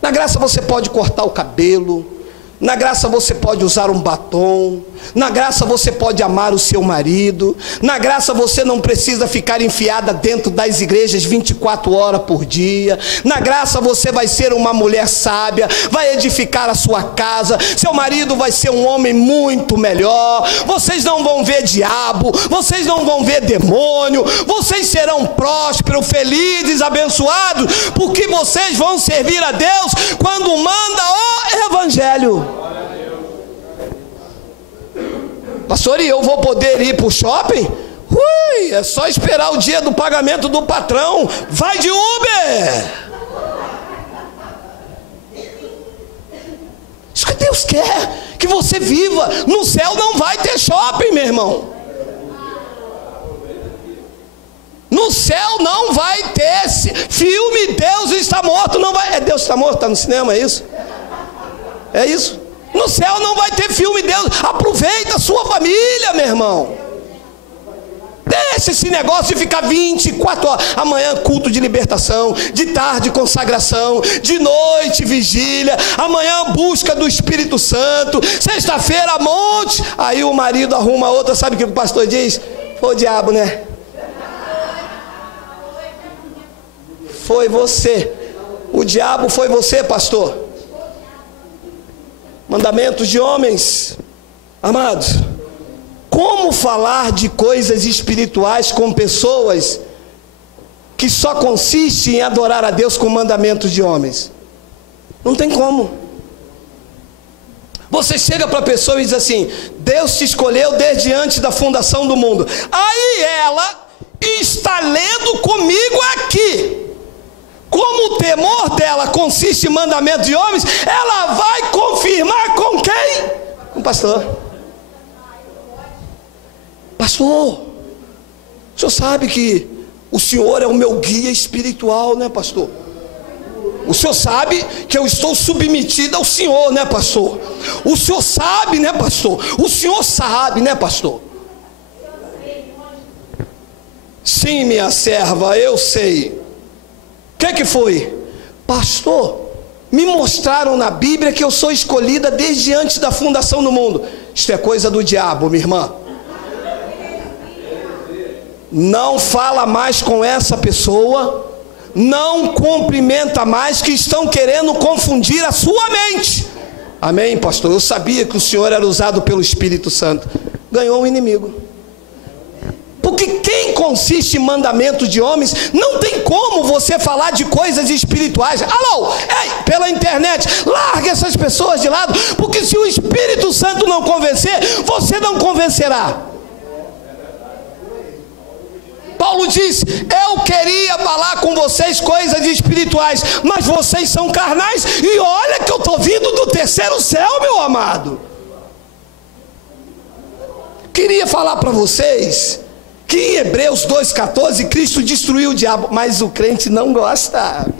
Na graça você pode cortar o cabelo. Na graça você pode usar um batom. Na graça você pode amar o seu marido. Na graça você não precisa ficar enfiada dentro das igrejas 24 horas por dia. Na graça você vai ser uma mulher sábia, vai edificar a sua casa. Seu marido vai ser um homem muito melhor. Vocês não vão ver diabo, vocês não vão ver demônio. Vocês serão prósperos, felizes, abençoados, porque vocês vão servir a Deus quando manda o evangelho. Pastor, e eu vou poder ir para o shopping? Ui, é só esperar o dia do pagamento do patrão. Vai de Uber. Isso que Deus quer, que você viva. No céu não vai ter shopping, meu irmão. No céu não vai ter filme Deus está morto. Não vai. É Deus está morto? Está no cinema, é isso? É isso? No céu não vai ter filme Deus. Aproveita a sua família, meu irmão. Deixa esse negócio de ficar 24 horas. Amanhã culto de libertação, de tarde consagração, de noite vigília, amanhã busca do Espírito Santo, sexta-feira monte. Aí o marido arruma outra. Sabe o que o pastor diz? Foi o diabo, né? Foi você. O diabo foi você, pastor. Mandamentos de homens. Amados, como falar de coisas espirituais com pessoas que só consiste em adorar a Deus com mandamentos de homens? Não tem como. Você chega para a pessoa e diz assim: Deus te escolheu desde antes da fundação do mundo. Aí ela está lendo comigo aqui. Como o temor dela consiste em mandamento de homens, ela vai confirmar com quem? Com o pastor. Pastor, o senhor sabe que o senhor é o meu guia espiritual, né, pastor? O senhor sabe que eu estou submetida ao senhor, né, pastor? O senhor sabe, né, pastor? O senhor sabe, né, pastor? Sim, minha serva, eu sei. O que foi? Pastor, me mostraram na Bíblia que eu sou escolhida desde antes da fundação do mundo. Isto é coisa do diabo, minha irmã. Não fala mais com essa pessoa. Não cumprimenta mais, que estão querendo confundir a sua mente. Amém, pastor? Eu sabia que o senhor era usado pelo Espírito Santo. Ganhou um inimigo. Porque quem consiste em mandamentos de homens, não tem como você falar de coisas espirituais. Alô, ei, pela internet, larga essas pessoas de lado, porque se o Espírito Santo não convencer, você não convencerá. Paulo disse: eu queria falar com vocês coisas espirituais, mas vocês são carnais, e olha que eu estou vindo do terceiro céu, meu amado. Queria falar para vocês que em Hebreus 2,14 Cristo destruiu o diabo, mas o crente não gosta.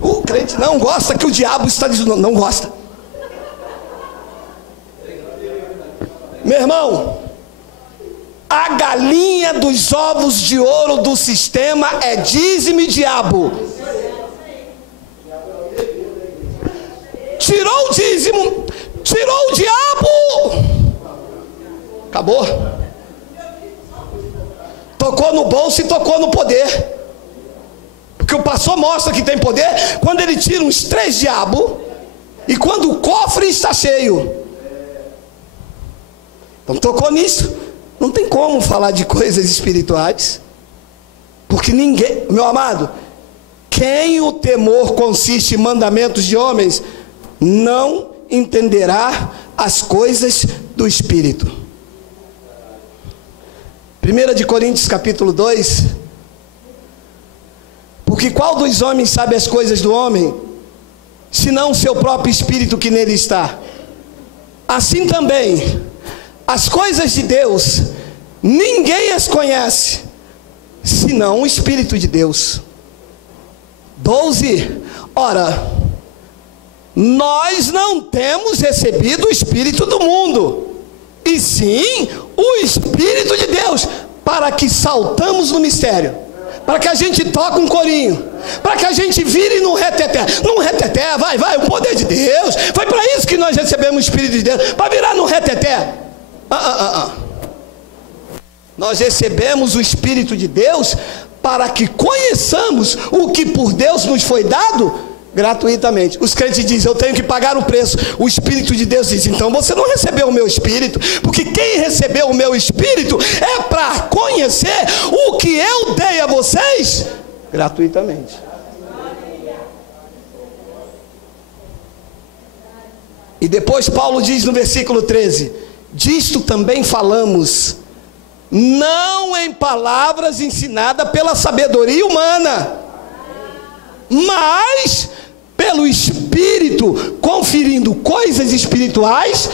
O crente não gosta que o diabo está dizendo, não gosta. Meu irmão, a galinha dos ovos de ouro do sistema é dízimo e diabo. Tirou o dízimo, tirou o diabo, acabou. Tocou no bolso e tocou no poder. Porque o pastor mostra que tem poder quando ele tira uns 3 diabos e quando o cofre está cheio. Então tocou nisso. Não tem como falar de coisas espirituais, porque ninguém, meu amado, quem o temor consiste em mandamentos de homens, não entenderá as coisas do Espírito. 1 de Coríntios capítulo 2. Porque qual dos homens sabe as coisas do homem, senão o seu próprio espírito que nele está? Assim também, as coisas de Deus, ninguém as conhece, senão o Espírito de Deus. 12. Ora, nós não temos recebido o Espírito do mundo, e sim o Espírito de Deus, para que saltamos no mistério, para que a gente toque um corinho, para que a gente vire num reteté. Num reteté, vai, o poder de Deus. Foi para isso que nós recebemos o Espírito de Deus, para virar num reteté. Nós recebemos o Espírito de Deus para que conheçamos o que por Deus nos foi dado gratuitamente. Os crentes dizem, eu tenho que pagar o preço. O Espírito de Deus diz, então você não recebeu o meu Espírito, porque quem recebeu o meu Espírito é para conhecer o que eu dei a vocês gratuitamente. E depois Paulo diz no versículo 13, disto também falamos, não em palavras ensinadas pela sabedoria humana, mas pelo Espírito, conferindo coisas espirituais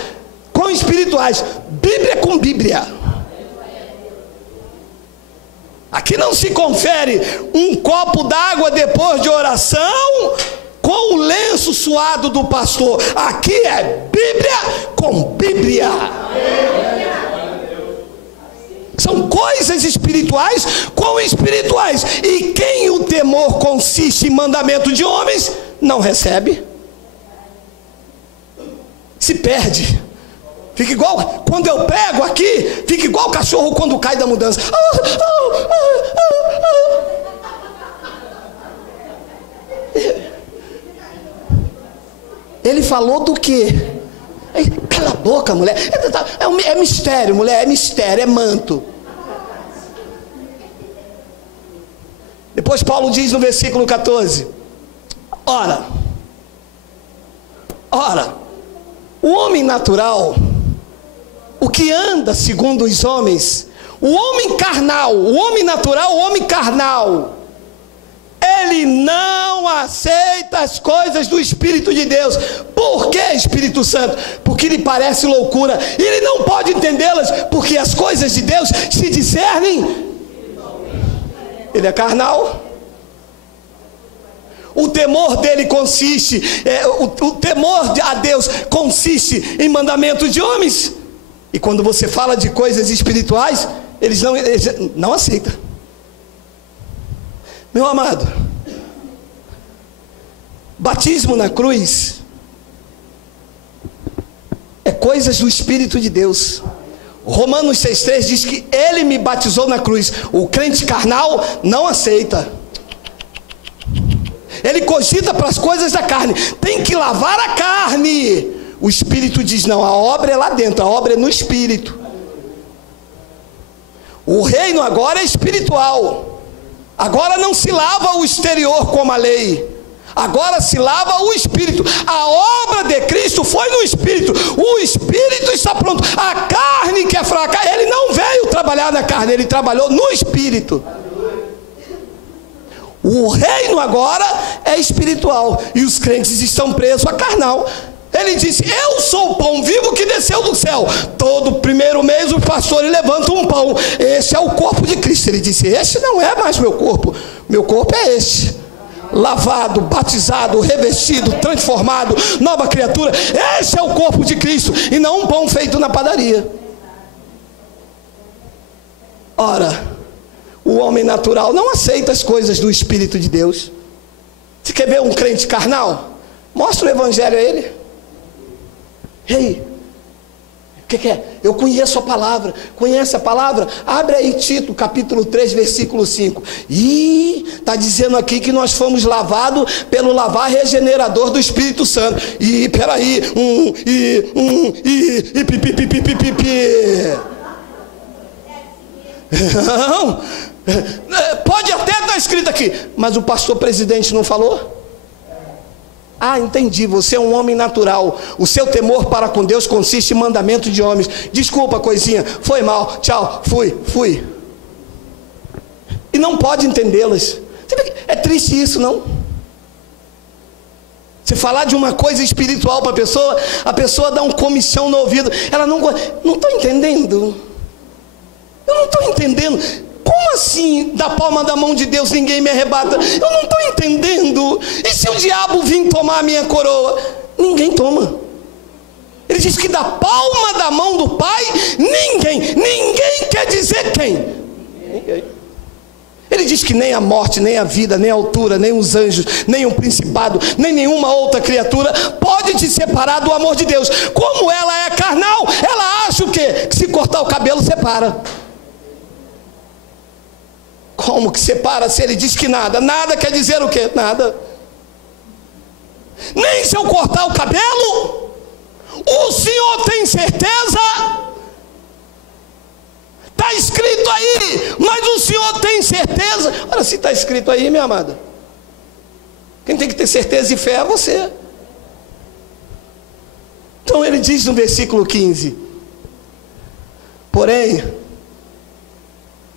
com espirituais, Bíblia com Bíblia. Aqui não se confere um copo d'água depois de oração com o lenço suado do pastor. Aqui é Bíblia com Bíblia. São coisas espirituais com espirituais. E quem o temor consiste em mandamento de homens, não recebe. Se perde. Fica igual, quando eu prego aqui, fica igual o cachorro quando cai da mudança. Ele falou do quê? Cala a boca, mulher. É mistério, mulher, é mistério, é manto. Depois Paulo diz no versículo 14, ora, o homem natural, o que anda segundo os homens, o homem carnal, o homem natural, o homem carnal, ele não aceita as coisas do Espírito de Deus. Por que, Espírito Santo? Porque lhe parece loucura, e ele não pode entendê-las, porque as coisas de Deus se discernem. Ele é carnal. O temor dele consiste, o temor a Deus consiste em mandamentos de homens. E quando você fala de coisas espirituais, eles não aceitam. Meu amado, batismo na cruz é coisas do Espírito de Deus. Romanos 6,3 diz que ele me batizou na cruz. O crente carnal não aceita. Ele cogita para as coisas da carne. Tem que lavar a carne. O Espírito diz, não, a obra é lá dentro, a obra é no Espírito. O reino agora é espiritual. Agora não se lava o exterior como a lei. Agora se lava o Espírito. A obra de Cristo foi no Espírito. O Espírito está pronto. A carne que é fraca, ele não veio trabalhar na carne, ele trabalhou no Espírito. O reino agora é espiritual, e os crentes estão presos a carnal. Ele disse: eu sou o pão vivo que desceu do céu. Todo primeiro mês os pastores levantam um pão. Esse é o corpo de Cristo. Ele disse: este não é mais meu corpo é este. Lavado, batizado, revestido, transformado, nova criatura. Esse é o corpo de Cristo, e não um pão feito na padaria. Ora, o homem natural não aceita as coisas do Espírito de Deus. Você quer ver um crente carnal? Mostra o evangelho a ele. Ei, o que é? Eu conheço a palavra. Conhece a palavra? Abre aí Tito, capítulo 3, versículo 5. Está dizendo aqui que nós fomos lavados pelo lavar regenerador do Espírito Santo. Peraí, não, pode até estar escrito aqui, mas o pastor presidente não falou? Ah, entendi, você é um homem natural. O seu temor para com Deus consiste em mandamento de homens. Desculpa, coisinha, foi mal, tchau, fui. E não pode entendê-las. É triste isso, não? Você falar de uma coisa espiritual para a pessoa dá um comichão no ouvido. Ela não estou entendendo. Eu não estou entendendo. Como assim, da palma da mão de Deus ninguém me arrebata? Eu não estou entendendo. E se o diabo vir tomar a minha coroa? Ninguém toma. Ele diz que da palma da mão do Pai, ninguém quer dizer quem? Ninguém. Ele diz que nem a morte, nem a vida, nem a altura, nem os anjos, nem um principado, nem nenhuma outra criatura pode te separar do amor de Deus. Como ela é carnal, ela acha o quê? Que se cortar o cabelo, separa. Como que separa se ele diz que nada? Nada quer dizer o quê? Nada. Nem se eu cortar o cabelo, o senhor tem certeza? Está escrito aí, mas o senhor tem certeza? Ora, se está escrito aí, minha amada, quem tem que ter certeza e fé é você. Então ele diz no versículo 15: porém,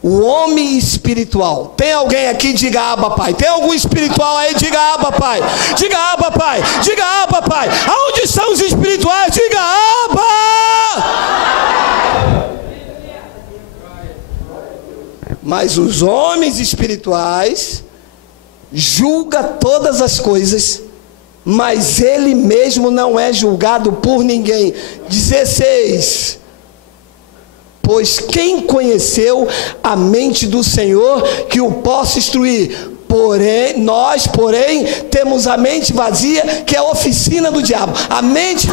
o homem espiritual. Tem alguém aqui? Diga Abba, Pai. Tem algum espiritual aí? Diga Abba, Pai. Diga Abba, Pai. Diga Abba, Pai. Aonde estão os espirituais? Diga Abba. Mas os homens espirituais julga todas as coisas, mas ele mesmo não é julgado por ninguém. 16. Pois quem conheceu a mente do Senhor que o possa instruir? Nós, porém, temos a mente vazia, que é a oficina do diabo. A mente,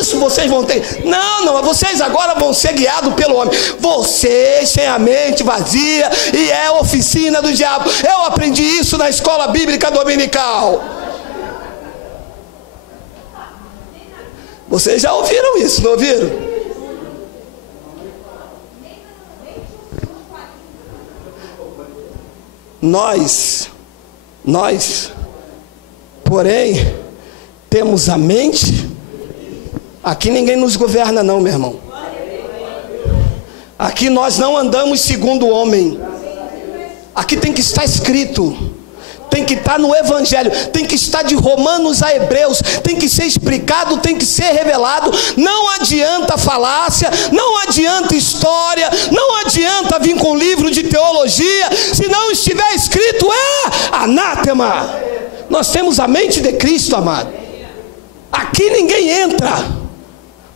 isso vocês vão ter. Não, vocês agora vão ser guiados pelo homem. Vocês têm a mente vazia e é a oficina do diabo. Eu aprendi isso na escola bíblica dominical. Vocês já ouviram isso, não ouviram? Nós, porém, temos a mente. Aqui ninguém nos governa não, meu irmão. Aqui nós não andamos segundo o homem. Aqui tem que estar escrito. Tem que estar no evangelho, tem que estar de Romanos a Hebreus, tem que ser explicado, tem que ser revelado. Não adianta falácia, não adianta história, não adianta vir com livro de teologia, se não estiver escrito, é anátema. Nós temos a mente de Cristo, amado. Aqui ninguém entra.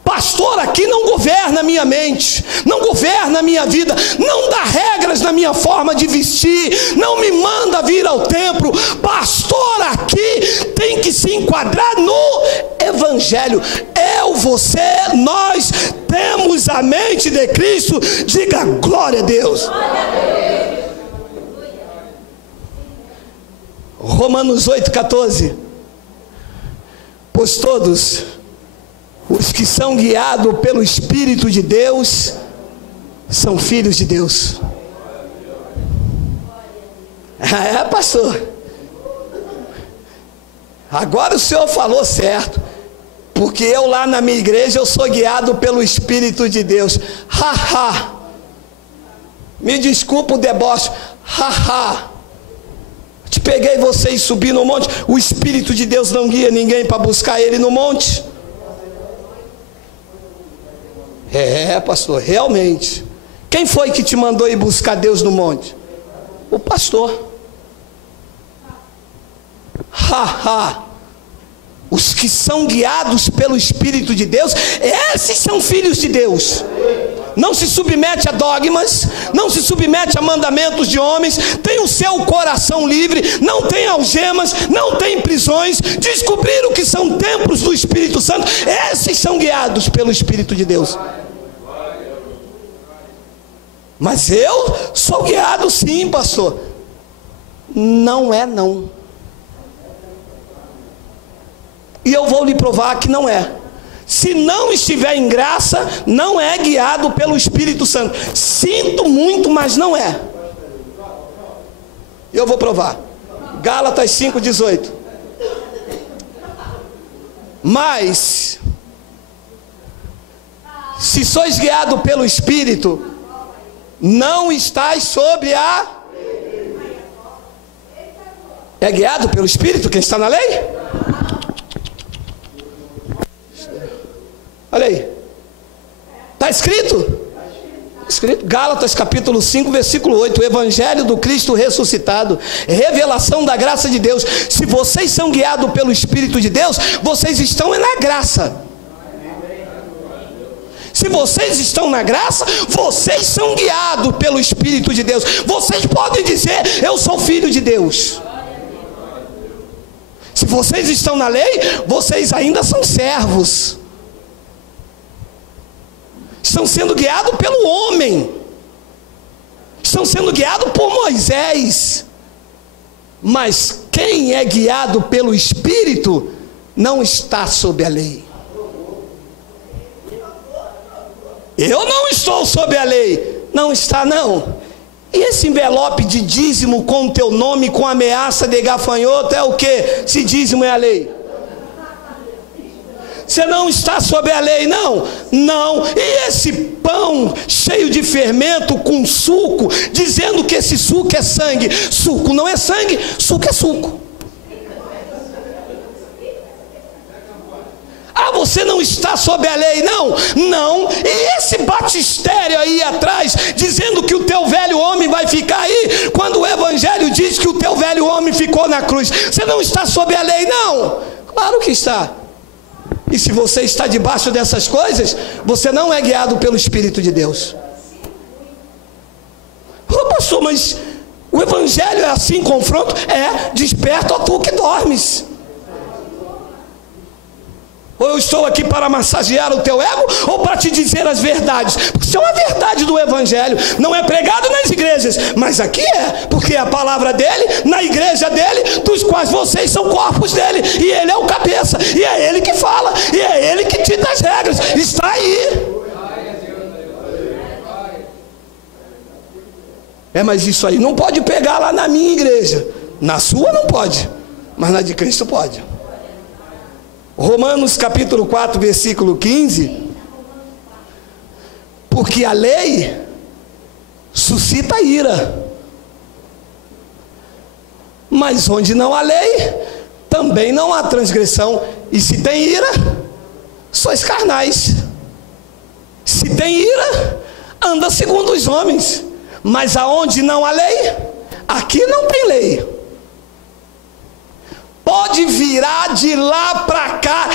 Pastor, aqui não governa a minha mente, não governa a minha vida, não dá regras na minha forma de vestir, não me manda vir ao templo. Pastor, aqui tem que se enquadrar no evangelho. Você, nós temos a mente de Cristo. Diga glória a Deus. Romanos 8,14. Pois todos os que são guiados pelo Espírito de Deus são filhos de Deus. É, pastor. Agora o senhor falou certo. Porque eu lá na minha igreja eu sou guiado pelo Espírito de Deus. Me desculpa o deboche. peguei você e subi no monte. O Espírito de Deus não guia ninguém para buscar Ele no monte? Pastor, realmente. Quem foi que te mandou ir buscar Deus no monte? O pastor. Os que são guiados pelo Espírito de Deus, esses são filhos de Deus. Não se submete a dogmas, não se submete a mandamentos de homens, tem o seu coração livre, não tem algemas, não tem prisões, descobriram que são templos do Espírito Santo. Esses são guiados pelo Espírito de Deus. Mas eu sou guiado sim, pastor. Não é não. E eu vou lhe provar que não é. Se não estiver em graça, não é guiado pelo Espírito Santo. Sinto muito, mas não é. Eu vou provar. Gálatas 5:18. Mas se sois guiado pelo Espírito, não estáis sobre a... É guiado pelo Espírito quem está na lei? Olha aí. Está escrito? Escrito. Gálatas capítulo 5, versículo 8. O Evangelho do Cristo ressuscitado, revelação da graça de Deus. Se vocês são guiados pelo Espírito de Deus, vocês estão na graça. Se vocês estão na graça, vocês são guiados pelo Espírito de Deus. Vocês podem dizer, eu sou filho de Deus. Se vocês estão na lei, vocês ainda são servos. Estão sendo guiados pelo homem. Estão sendo guiados por Moisés. Mas quem é guiado pelo Espírito não está sob a lei. Eu não estou sob a lei. Não está não. E esse envelope de dízimo com o teu nome, com ameaça de gafanhoto, é o que? Se dízimo é a lei. Você não está sob a lei, não? Não. E esse pão cheio de fermento com suco, dizendo que esse suco é sangue. Suco não é sangue, suco é suco. Ah, você não está sob a lei, não? Não. E esse batistério aí atrás, dizendo que o teu velho homem vai ficar aí, quando o Evangelho diz que o teu velho homem ficou na cruz. Você não está sob a lei, não? Claro que está. E se você está debaixo dessas coisas, você não é guiado pelo Espírito de Deus. Oh, pastor, mas o Evangelho é assim, confronto? É, desperta, ó tu que dormes. Ou eu estou aqui para massagear o teu ego, ou para te dizer as verdades? Porque isso é uma verdade do Evangelho. Não é pregado nas igrejas, mas aqui é, porque é a palavra dele, na igreja dele, dos quais vocês são corpos dele, e ele é o cabeça, e é ele que fala, e é ele que dita as regras. Está aí. Mas isso aí não pode pegar lá na minha igreja. Na sua não pode, mas na de Cristo pode. Romanos capítulo 4, versículo 15. Porque a lei suscita ira, mas onde não há lei, também não há transgressão. E se tem ira, sois carnais. Se tem ira, anda segundo os homens. Mas aonde não há lei, aqui não tem lei. Pode virar de lá para cá,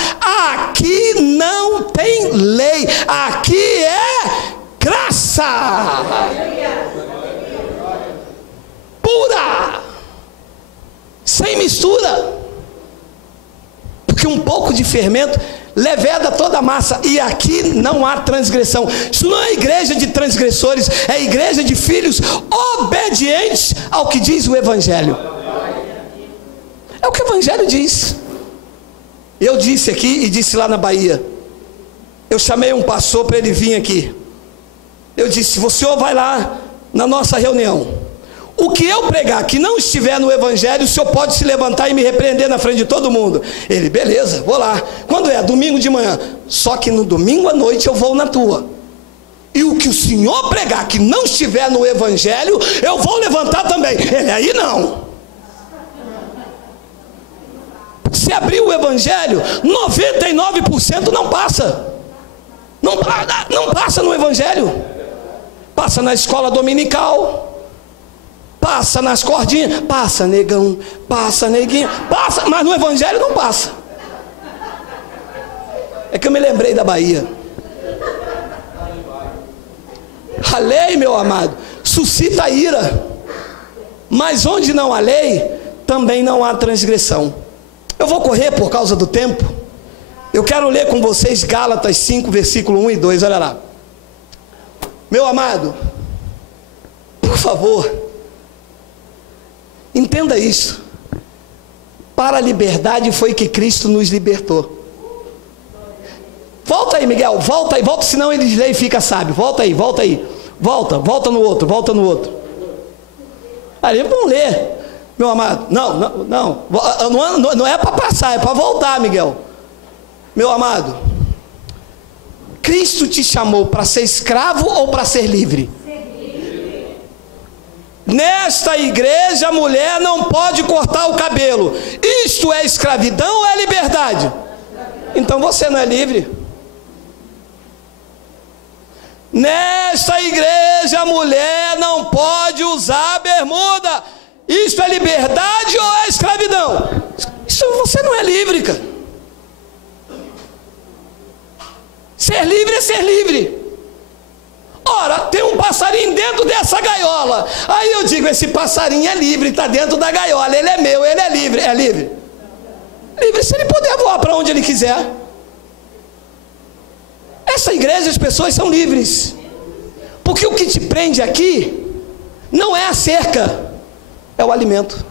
aqui não tem lei, aqui é graça pura, sem mistura, porque um pouco de fermento leveda toda a massa, e aqui não há transgressão. Isso não é igreja de transgressores, é igreja de filhos obedientes ao que diz o Evangelho. É o que o Evangelho diz. Eu disse aqui e disse lá na Bahia. Eu chamei um pastor para ele vir aqui. Eu disse, o senhor vai lá na nossa reunião. O que eu pregar que não estiver no Evangelho, o senhor pode se levantar e me repreender na frente de todo mundo. Ele, beleza, vou lá. Quando é? Domingo de manhã. Só que no domingo à noite eu vou na tua. E o que o senhor pregar que não estiver no Evangelho, eu vou levantar também. Ele, aí não. você abrir o Evangelho, 99% não passa. Não passa no Evangelho. Passa na escola dominical, passa nas cordinhas, passa negão, passa neguinha, passa, mas no Evangelho não passa. É que eu me lembrei da Bahia. A lei, meu amado, suscita ira, mas onde não há lei, também não há transgressão. Eu vou correr por causa do tempo. Eu quero ler com vocês Gálatas 5, versículo 1 e 2, olha lá. Meu amado, por favor, entenda isso. Para a liberdade foi que Cristo nos libertou. Volta aí, Miguel, volta aí, volta, senão eles leem e fica sábio. Volta aí, volta aí. Volta no outro, volta no outro. Aí vamos ler, meu amado. Não é para passar, é para voltar, Miguel. Meu amado, Cristo te chamou para ser escravo ou para ser livre? Nesta igreja a mulher não pode cortar o cabelo. Isto é escravidão ou é liberdade? Então você não é livre. Nesta igreja a mulher não pode usar bermuda. Isto é liberdade ou é escravidão? Isso você não é livre, cara. Ser livre é ser livre. Ora, tem um passarinho dentro dessa gaiola. Aí eu digo, esse passarinho é livre, está dentro da gaiola. Ele é meu, ele é livre. É livre? Livre se ele puder voar para onde ele quiser. Essa igreja, as pessoas são livres. Porque o que te prende aqui não é a cerca, é o alimento.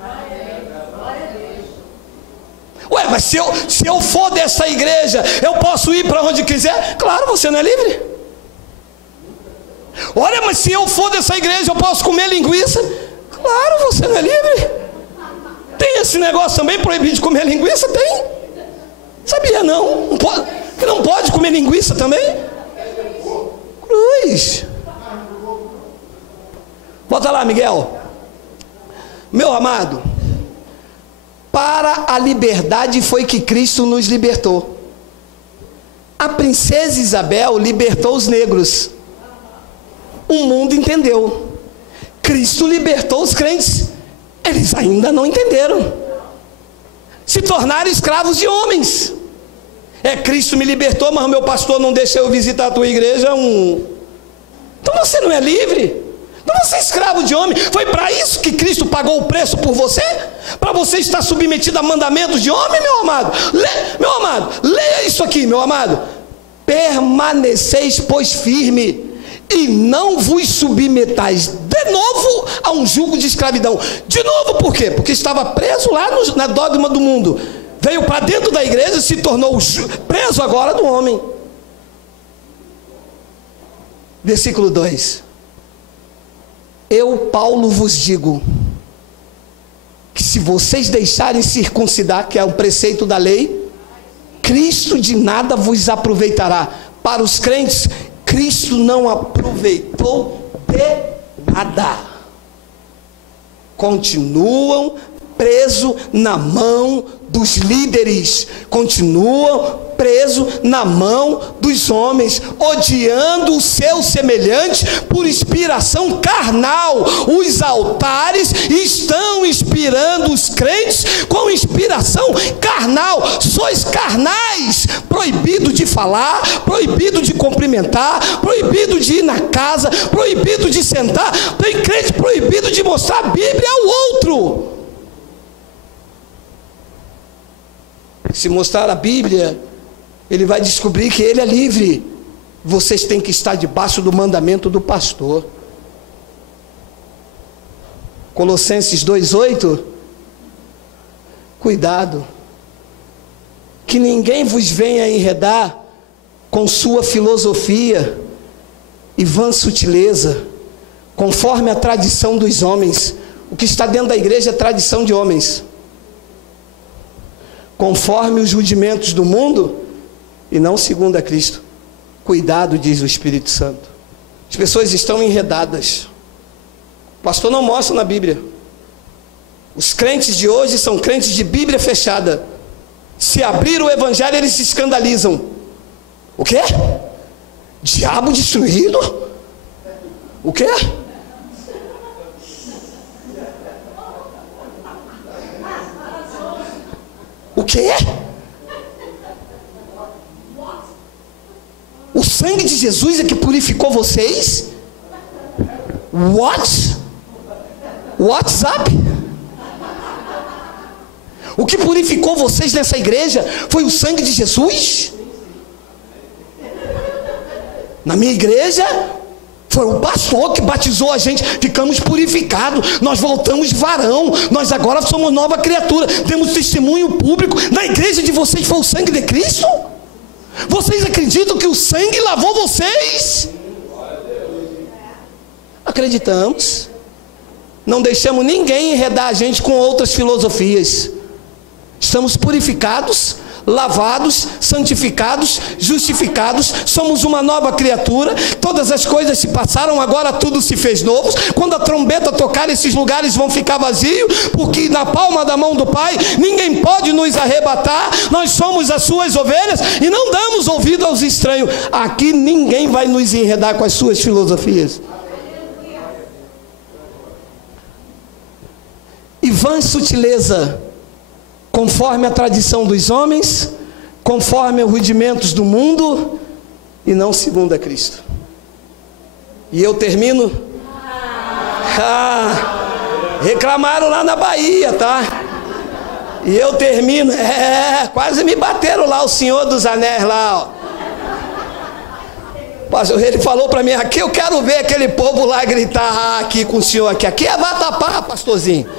Ué, mas se eu for dessa igreja, eu posso ir para onde quiser? Claro, você não é livre. Olha, mas se eu for dessa igreja, eu posso comer linguiça? Claro, você não é livre. Tem esse negócio também, proibido de comer linguiça? Tem. Sabia não? Não pode comer linguiça também? Cruz. Bota lá, Miguel. Meu amado, para a liberdade foi que Cristo nos libertou. A princesa Isabel libertou os negros. O mundo entendeu. Cristo libertou os crentes. Eles ainda não entenderam. Se tornaram escravos de homens. Cristo me libertou, mas o meu pastor não deixa eu visitar a tua igreja. Então você não é livre. Então você é escravo de homem. Foi para isso que Cristo pagou o preço por você? Para você estar submetido a mandamentos de homem, meu amado? Meu amado, leia isso aqui, meu amado. Permaneceis, pois, firme, e não vos submetais de novo a um jugo de escravidão. De novo, por quê? Porque estava preso lá na dogma do mundo. Veio para dentro da igreja e se tornou preso agora do homem. Versículo 2. Eu, Paulo, vos digo que se vocês deixarem circuncidar, que é o preceito da lei, Cristo de nada vos aproveitará. Para os crentes, Cristo não aproveitou de nada. Continuam presos na mão dos líderes, continuam presos na mão dos homens, odiando o seu semelhante por inspiração carnal. Os altares estão inspirando os crentes com inspiração carnal. Sois carnais, proibido de falar, proibido de cumprimentar, proibido de ir na casa, proibido de sentar. Tem crente proibido de mostrar a Bíblia ao outro. Se mostrar a Bíblia, ele vai descobrir que ele é livre. Vocês têm que estar debaixo do mandamento do pastor. Colossenses 2:8. Cuidado, que ninguém vos venha enredar com sua filosofia e vã sutileza, conforme a tradição dos homens. O que está dentro da igreja é tradição de homens, conforme os rudimentos do mundo e não segundo a Cristo. Cuidado, diz o Espírito Santo. As pessoas estão enredadas. O pastor não mostra na Bíblia. Os crentes de hoje são crentes de Bíblia fechada. Se abrir o evangelho, eles se escandalizam. O quê? Diabo destruído? O quê? O quê? O sangue de Jesus é que purificou vocês? What? WhatsApp? O que purificou vocês nessa igreja foi o sangue de Jesus? Na minha igreja, foi o pastor que batizou a gente, ficamos purificados, nós voltamos varão, nós agora somos nova criatura, temos testemunho público. Na igreja de vocês foi o sangue de Cristo? Vocês acreditam que o sangue lavou vocês? Acreditamos. Não deixamos ninguém enredar a gente com outras filosofias. Estamos purificados, lavados, santificados, justificados, somos uma nova criatura. Todas as coisas se passaram, agora tudo se fez novo. Quando a trombeta tocar, esses lugares vão ficar vazios, porque na palma da mão do Pai ninguém pode nos arrebatar. Nós somos as suas ovelhas e não damos ouvido aos estranhos. Aqui ninguém vai nos enredar com as suas filosofias. E vã sutileza, conforme a tradição dos homens, conforme os rudimentos do mundo, e não segundo a Cristo. E eu termino. Reclamaram lá na Bahia, tá? E eu termino. Quase me bateram lá, o Senhor dos Anéis lá, ó. Ele falou para mim, aqui eu quero ver aquele povo lá gritar aqui com o Senhor. Aqui é vatapá, pastorzinho.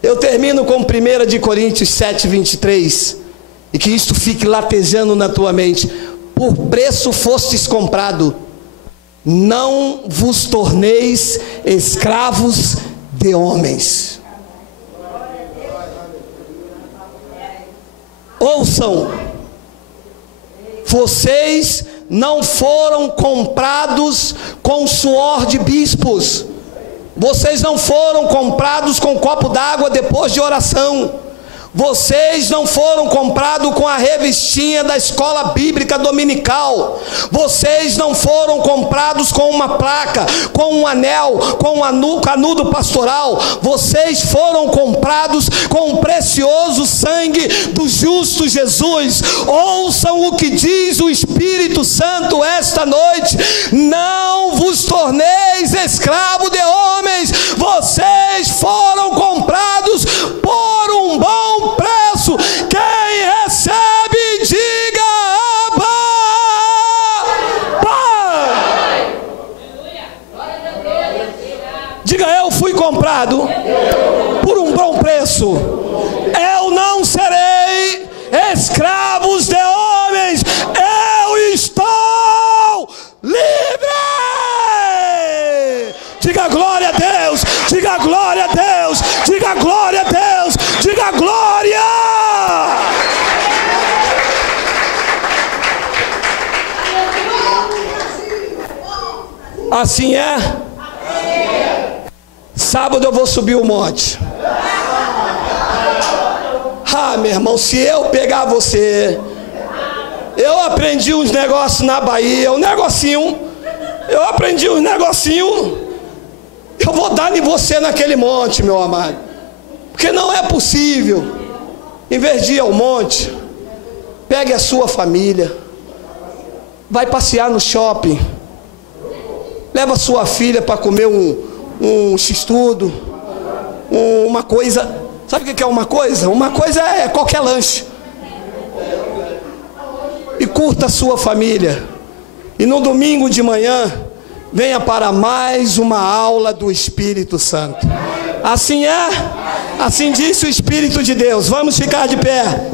Eu termino com 1 Coríntios 7, 23, e que isto fique latejando na tua mente. Por preço fostes comprado, não vos torneis escravos de homens. Ouçam, vocês não foram comprados com suor de bispos. Vocês não foram comprados com um copo d'água depois de oração. Vocês não foram comprados com a revistinha da escola bíblica dominical. Vocês não foram comprados com uma placa, com um anel, com um canudo pastoral. Vocês foram comprados com o precioso sangue do justo Jesus. Ouçam o que diz o Espírito Santo esta noite: não vos torneis escravo de homens. Vocês foram comprados por um bom preço. Quem recebe, diga Abba, Pai. Diga: eu fui comprado por um bom preço. Eu não serei escravos de homens. Eu estou livre. Diga glória a Deus. Diga glória a Deus. Diga glória a Deus. Diga glória. Assim é? Sábado eu vou subir o monte. Meu irmão, se eu pegar você, eu aprendi uns negócios na Bahia, eu aprendi uns negocinhos, eu vou dar em você naquele monte, meu amado. Porque não é possível, em vez de ir ao monte, pegue a sua família, vai passear no shopping, leva a sua filha para comer um x-tudo, uma coisa. Sabe o que é uma coisa? Uma coisa é qualquer lanche. E curta a sua família. E no domingo de manhã, venha para mais uma aula do Espírito Santo. Assim é? Assim disse o Espírito de Deus. Vamos ficar de pé.